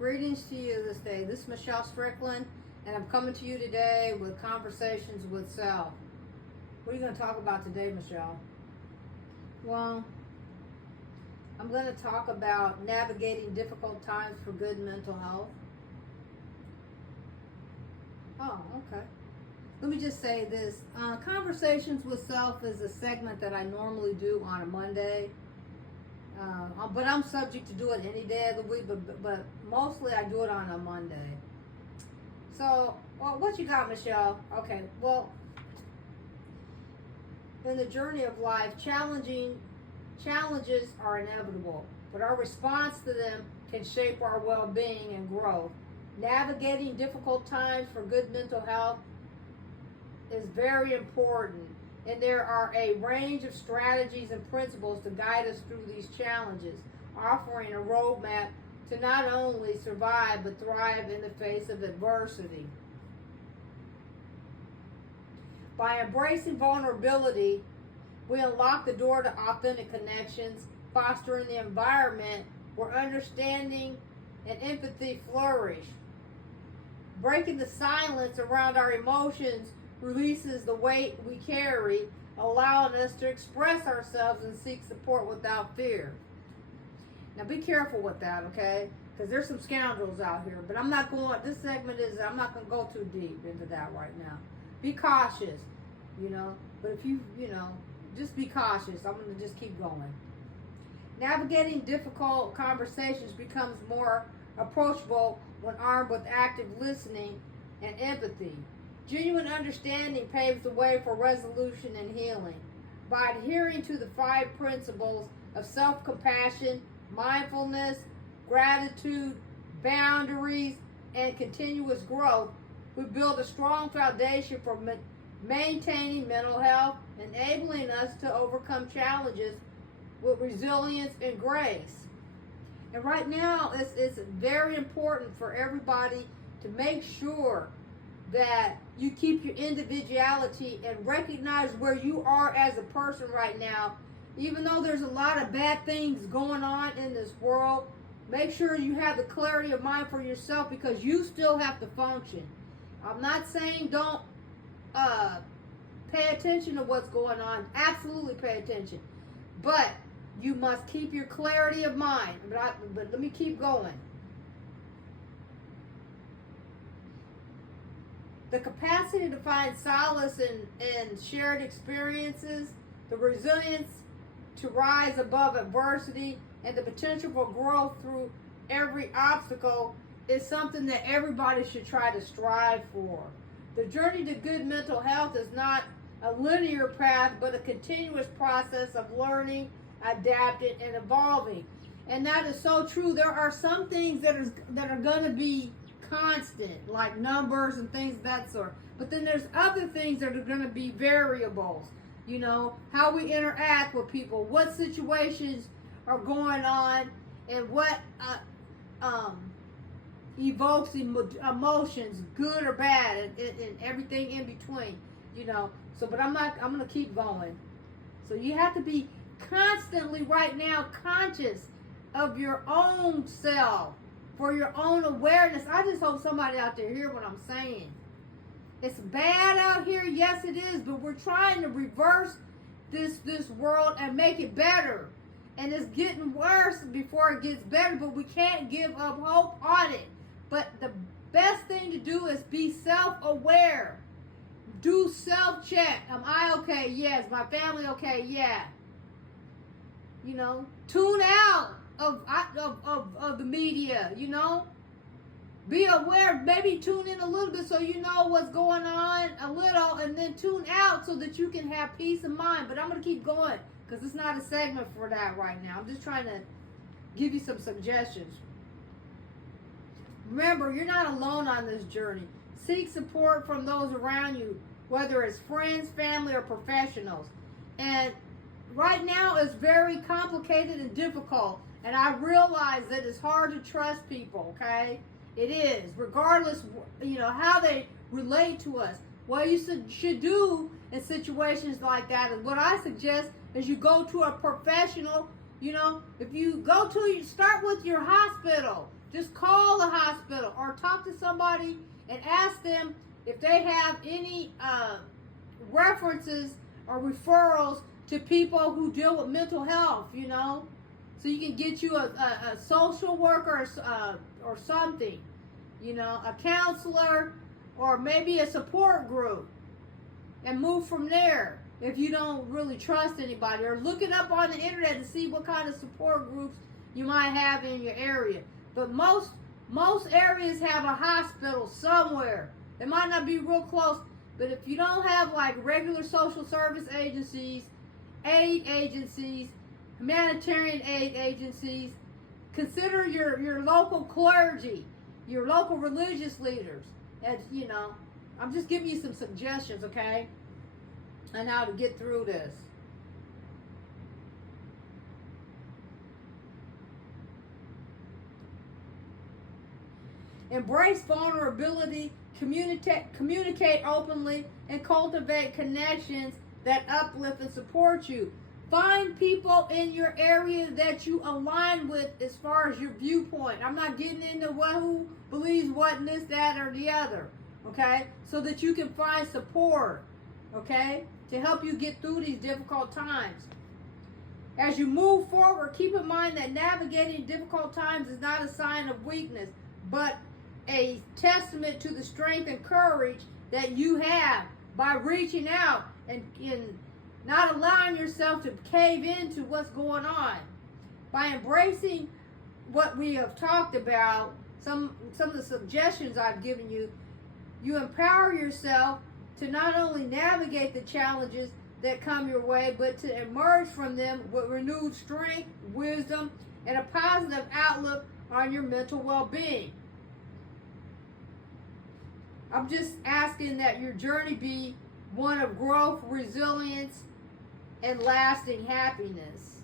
Greetings to you this day. This is Michelle Strickland, and I'm coming to you today with Conversations with Self. What are you going to talk about today, Michelle? Well, I'm going to talk about navigating difficult times for good mental health. Oh, okay. Let me just say this. Conversations with Self is a segment that I normally do on a Monday. But I'm subject to do it any day of the week, but mostly I do it on a Monday. So, well, what you got, Michelle? Okay, well, in the journey of life, challenges are inevitable, but our response to them can shape our well-being and growth. Navigating difficult times for good mental health is very important. And there are a range of strategies and principles to guide us through these challenges, offering a roadmap to not only survive but thrive in the face of adversity. By embracing vulnerability, we unlock the door to authentic connections, fostering the environment where understanding and empathy flourish. Breaking the silence around our emotions releases the weight we carry, allowing us to express ourselves and seek support without fear. Now be careful with that, okay? Because there's some scoundrels out here. But I'm not going to go too deep into that right now. Be cautious, But if just be cautious. I'm going to just keep going. Navigating difficult conversations becomes more approachable when armed with active listening and empathy. Genuine understanding paves the way for resolution and healing. By adhering to the 5 principles of self-compassion, mindfulness, gratitude, boundaries, and continuous growth, we build a strong foundation for maintaining mental health, enabling us to overcome challenges with resilience and grace. And right now, it's very important for everybody to make sure that you keep your individuality and recognize where you are as a person right now. Even though there's a lot of bad things going on in this world, make sure you have the clarity of mind for yourself, because you still have to function. I'm not saying don't pay attention to what's going on. Absolutely pay attention. But you must keep your clarity of mind. But let me keep going. The capacity to find solace in shared experiences, the resilience to rise above adversity, and the potential for growth through every obstacle is something that everybody should try to strive for. The journey to good mental health is not a linear path, but a continuous process of learning, adapting, and evolving. And that is so true. There are some things that are going to be constant, like numbers and things of that sort. But then there's other things that are going to be variables. How we interact with people, what situations are going on, and what evokes emotions, good or bad, and everything in between. But I'm going to keep going. So you have to be constantly right now conscious of your own self, for your own awareness. I just hope somebody out there hear what I'm saying. It's bad out here, yes it is, but we're trying to reverse this world and make it better. And it's getting worse before it gets better, but we can't give up hope on it. But the best thing to do is be self-aware. Do self-check. Am I okay? Yes. My family okay? Yeah. Tune out of the media, Be aware, maybe tune in a little bit so you know what's going on a little, and then tune out so that you can have peace of mind. But I'm going to keep going because it's not a segment for that right now. I'm just trying to give you some suggestions. Remember, you're not alone on this journey. Seek support from those around you, whether it's friends, family, or professionals. And right now it's very complicated and difficult. And I realize that it's hard to trust people, okay? It is, regardless, how they relate to us. What you should do in situations like that, and what I suggest is you go to a professional. If you start with your hospital, Just call the hospital or talk to somebody and ask them if they have any references or referrals to people who deal with mental health, you know. So you can get you a social worker or something, you know, a counselor or maybe a support group, and move from there if you don't really trust anybody, or look it up on the internet and see what kind of support groups you might have in your area. But most areas have a hospital somewhere. It might not be real close, but if you don't have like regular social service agencies, aid agencies, humanitarian aid agencies, consider your local clergy, your local religious leaders. As you know, I'm just giving you some suggestions, okay, on how to get through this. Embrace vulnerability, communicate openly, and cultivate connections that uplift and support you. Find people in your area that you align with as far as your viewpoint. I'm not getting into who believes what and this, that, or the other, okay? So that you can find support, okay, to help you get through these difficult times. As you move forward, keep in mind that navigating difficult times is not a sign of weakness, but a testament to the strength and courage that you have by reaching out and not allowing yourself to cave into what's going on. By embracing what we have talked about, some of the suggestions I've given you, you empower yourself to not only navigate the challenges that come your way, but to emerge from them with renewed strength, wisdom, and a positive outlook on your mental well-being. I'm just asking that your journey be one of growth, resilience, and lasting happiness.